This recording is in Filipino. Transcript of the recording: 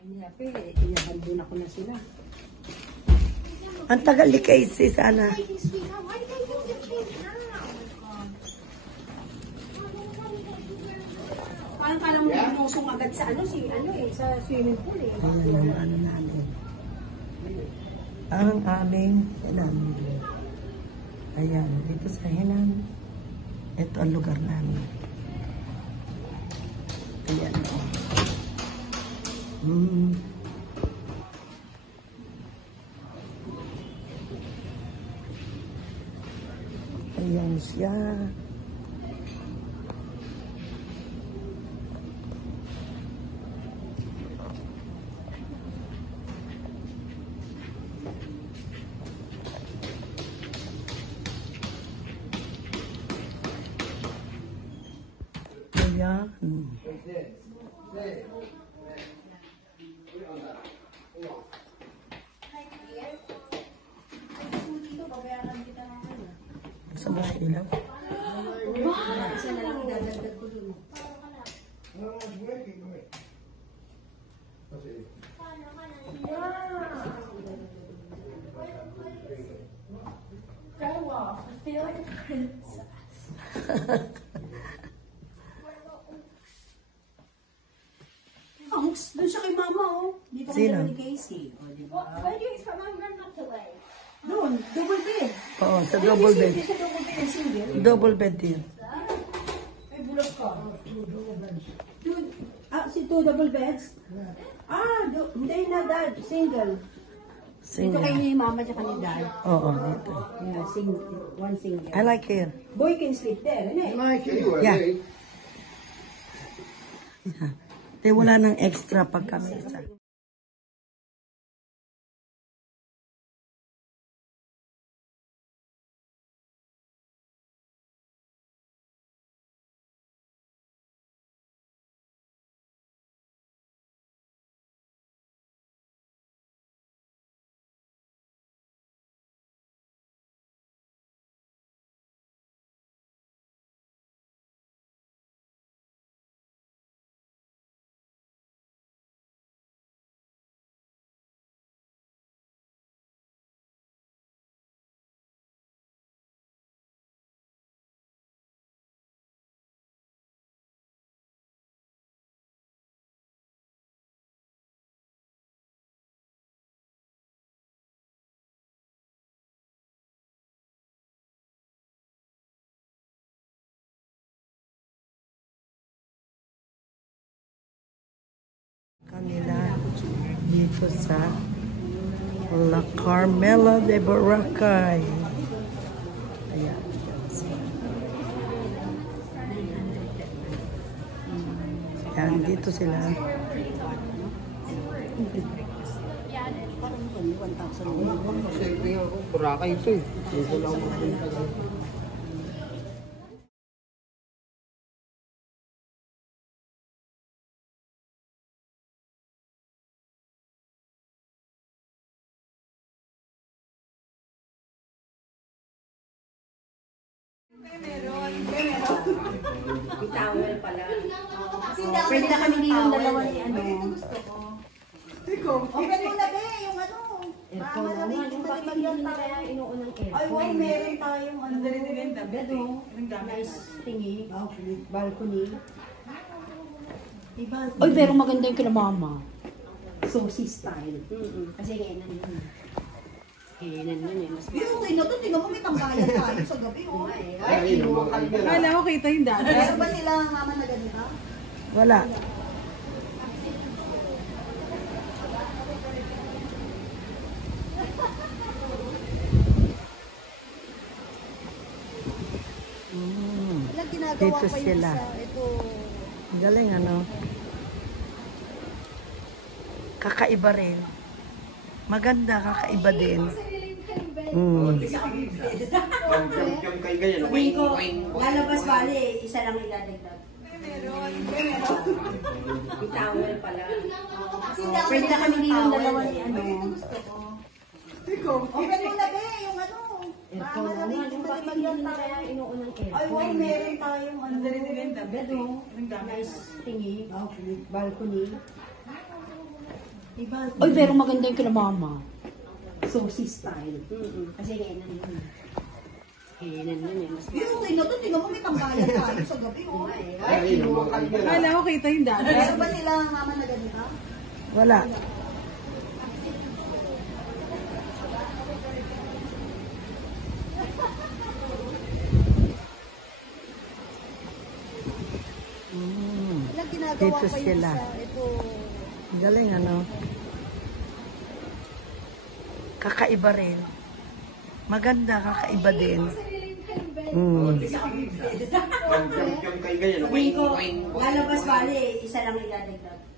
Inabandon ako na sila. Ang tagal ni Casey sana. Parang mo binusong agad sa sa swimming pool eh. Ayan ang namin. Ang aming hinan. Ayan, dito sa hinan. Ito ang lugar namin. Ayan o. Ayan siya. Ayan. Sa bahay ilaw. Isa na lang idadagdag ko dun. I feel like a princess. Doon siya kay mama, oh. Dito kay ni Casey. O, diba? Where do you expect my grandma to lay? Doon, double bed. Oo, sa double bed. Sa double bed and single. Double bed din. May bulog ka. Two double beds? Hindi na dad, single. Dito kayo ni mama at ni dad. Oo, dito. Yeah, one single. I like here. Boy can sleep there, isn't it? Yeah. Yeah. Wala nang extra pag kami isa. Kanila dito sa La Carmela de Boracay. Ayan. Ayan, dito sila. Boracay ito eh. Dito lang makikita. Meron. Towel pala. Pwede na kami nilang dalawa ni ano. Gusto ko. Open mo na be, yung ano. Aircon naman. Yung bakit hindi na kaya inuunang aircon? Ay, wow, meron tayong ano. Bed, oh. Nice thingy. Balcony. Diba? Ay, pero maganda yung kila mama. Saucy style. Kasi kainan yun. Kainan yun eh. Mas Okay na to, tingnan mo may tambayan tayo sa gabi. Oh. ay, inuwa kami na. Kala ko kita yung dati. Meron ba sila mama na ganito? Wala. Ilang ginagawa Dito pa yung sila. isa. Ito. Ang galing ano. Kakaiba rin. Maganda, kakaiba din. Sabihin ko, lalabas bali, isa lang idadagdag. Meron. May towel pala. Pwede na kami nilang dalawa ni ano. Open mo na be, yung ano. Aircon naman. Yung bakit hindi na kaya inuunang aircon? Ay, wow, meron tayong ano. Bed, oh. Nice thingy. Balcony. Diba? Oy, pero maganda yung kila mama. Saucy style. Kasi henan yun. Henan yun eh. Mas Pero okay na to, tingnan mo may tambayan tayo sa gabi. Oh. Ay, kinuha ka na. Kala ko kita yung dati. Meron ba sila mama na ganito? Wala. Ilang ginagawa Dito pa yun sila. sa ito. Galing ano. Kakaiba rin. Maganda, kakaiba din. Yung kay ganyan. Sabihin ko, lalabas bali, isa lang ilalagdag.